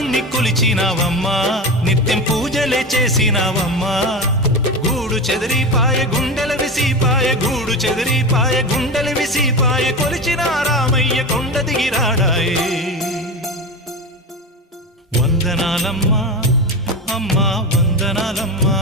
రాముణ్ణి కొలిచినావమ్మా నిత్యం పూజలే చేసినావమ్మా గూడు చెదిరిపాయ గుండెల విసిపాయ గూడు చెదిరిపాయ గుండెల విసిపాయ కొలిచిన రామయ్య కొండ దిగిరాడాయే వందనాలమ్మా అమ్మా వందనాలమ్మా